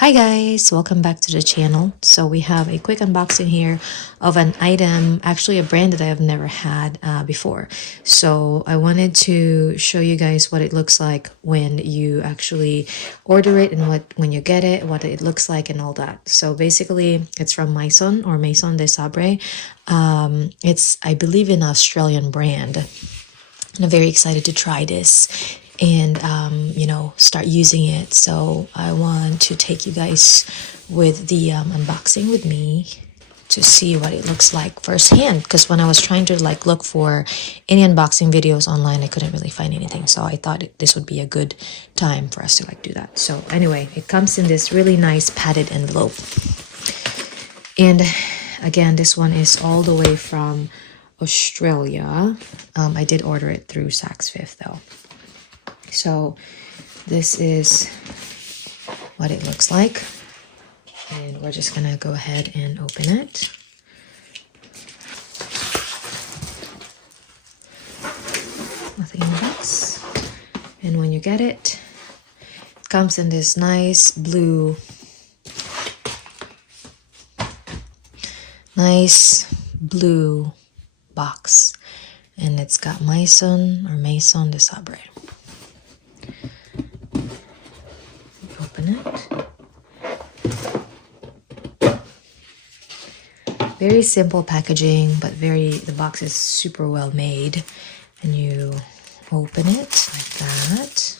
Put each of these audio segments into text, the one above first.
Hi guys, welcome back to the channel. So we have a quick unboxing here of an item, actually a brand that I have never had before. So I wanted to show you guys what it looks like when you actually order it and when you get it, what it looks like and all that. So basically it's from Maison de Sabre. It's, I believe, an Australian brand. And I'm very excited to try this and start using it. So I want to take you guys with the unboxing with me to see what it looks like firsthand, because when I was trying to look for any unboxing videos online, I couldn't really find anything. So I thought this would be a good time for us to do that. So anyway, it comes in this really nice padded envelope, and again, this one is all the way from Australia. I did order it through Saks Fifth though. So this is what it looks like, and we're just gonna go ahead and open it. Nothing in the box. And when you get it, it comes in this nice blue box, and it's got Maison de Sabre. Open it. Very simple packaging, but the box is super well made. And you open it like that.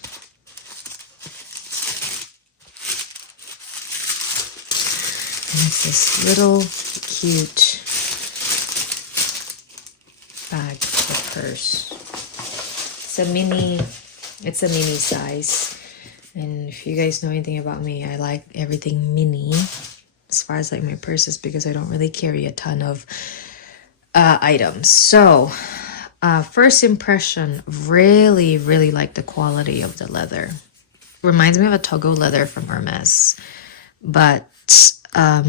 And it's this little cute bag or purse. It's a mini size. And if you guys know anything about me, I like everything mini as far as my purses, because I don't really carry a ton of items. So first impression, really like the quality of the leather. Reminds me of a Togo leather from Hermes, but I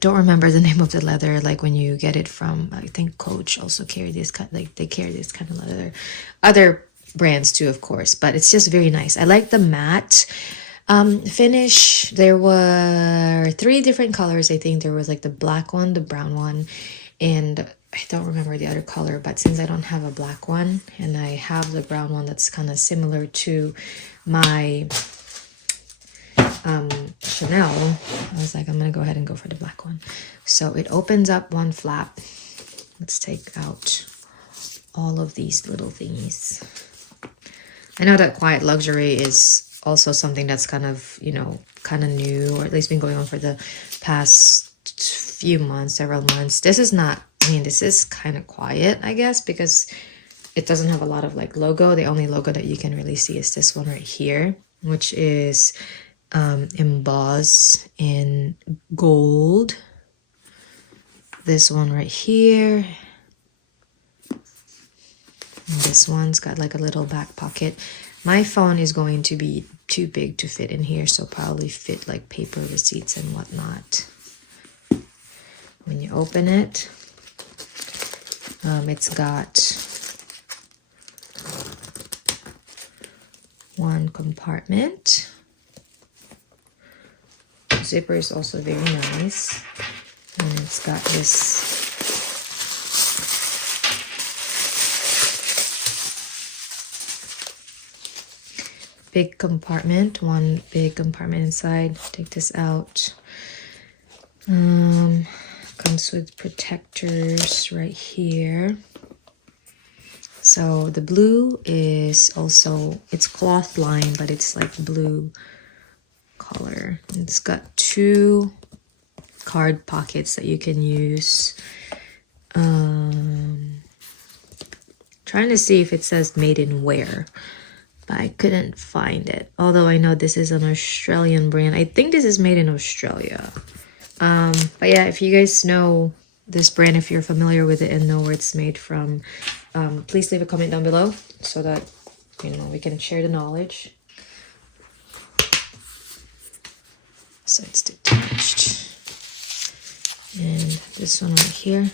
don't remember the name of the leather. Like when you get it from, I think Coach also carry this they carry this kind of leather. Other brands too, of course, but it's just very nice. I like the matte finish. There were 3 different colors. I think there was the black one, the brown one, and I don't remember the other color. But since I don't have a black one and I have the brown one that's kind of similar to my Chanel, I was like, I'm gonna go ahead and go for the black one. So it opens up one flap. Let's take out all of these little thingies. I know that quiet luxury is also something that's kind of new, or at least been going on for the past few months, several months. This is not, this is kind of quiet, I guess, because it doesn't have a lot of logo. The only logo that you can really see is this one right here, which is embossed in gold. This one right here. And this one's got a little back pocket. My phone is going to be too big to fit in here, so probably fit paper receipts and whatnot. When you open it, it's got one compartment. The zipper is also very nice, and it's got this big compartment, one big compartment inside. Take this out. Comes with protectors right here. So the blue is also, it's cloth lined, but it's blue color. It's got 2 card pockets that you can use. Trying to see if it says made in where, but I couldn't find it. Although I know this is an Australian brand. I think this is made in Australia. But yeah, if you guys know this brand, if you're familiar with it and know where it's made from, please leave a comment down below so that we can share the knowledge. So it's detached, and this one right here,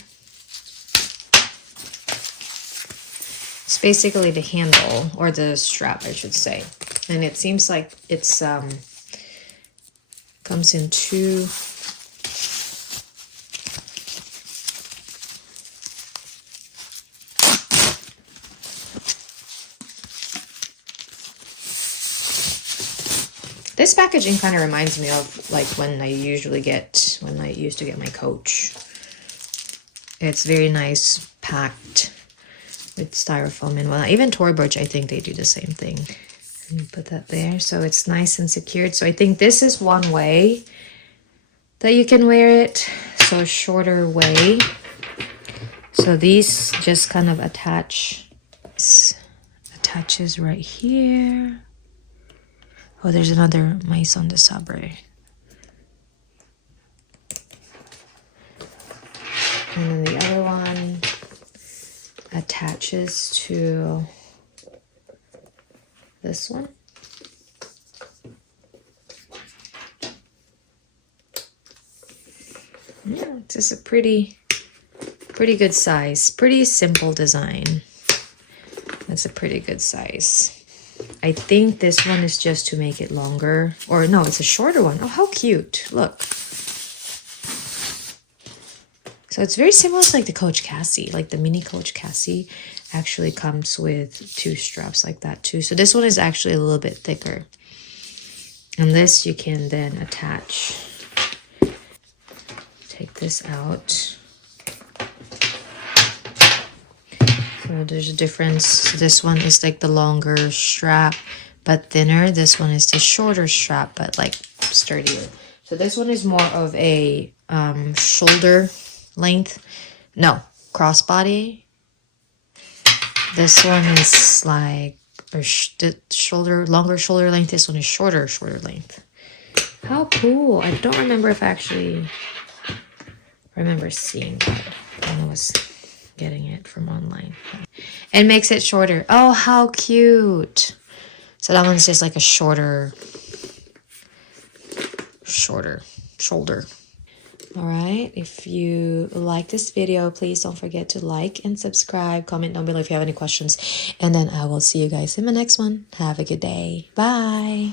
it's basically the handle, or the strap I should say, and it seems like it's Comes in two. This packaging kind of reminds me of like when I used to get my Coach. It's very nice, packed with styrofoam and whatnot. Even Tory Burch, I think they do the same thing. And put that there, so it's nice and secured. So I think this is one way that you can wear it. So a shorter way. So these just kind of attach. This attaches right here. Oh, there's another Maison de Sabre. And then the other one attaches to this one. Yeah, it's just a pretty good size. Pretty simple design. That's a pretty good size. I think this one is just to make it longer. Or no, it's a shorter one. Oh, how cute. Look. So it's very similar to like the Coach Cassie. Like the mini Coach Cassie actually comes with two straps like that too. So this one is actually a little bit thicker. And this you can then attach. Take this out. So there's a difference. This one is like the longer strap, but thinner. This one is the shorter strap, but like sturdier. So this one is more of a shoulder length. No, crossbody. This one is like longer shoulder length. This one is shorter length. How cool. I don't remember if I actually remember seeing that when I was getting it from online. And makes it shorter. Oh, how cute. So that one's just like a shorter shoulder. All right, if you like this video, please don't forget to like and subscribe. Comment down below if you have any questions, and then I will see you guys in my next one. Have a good day. Bye.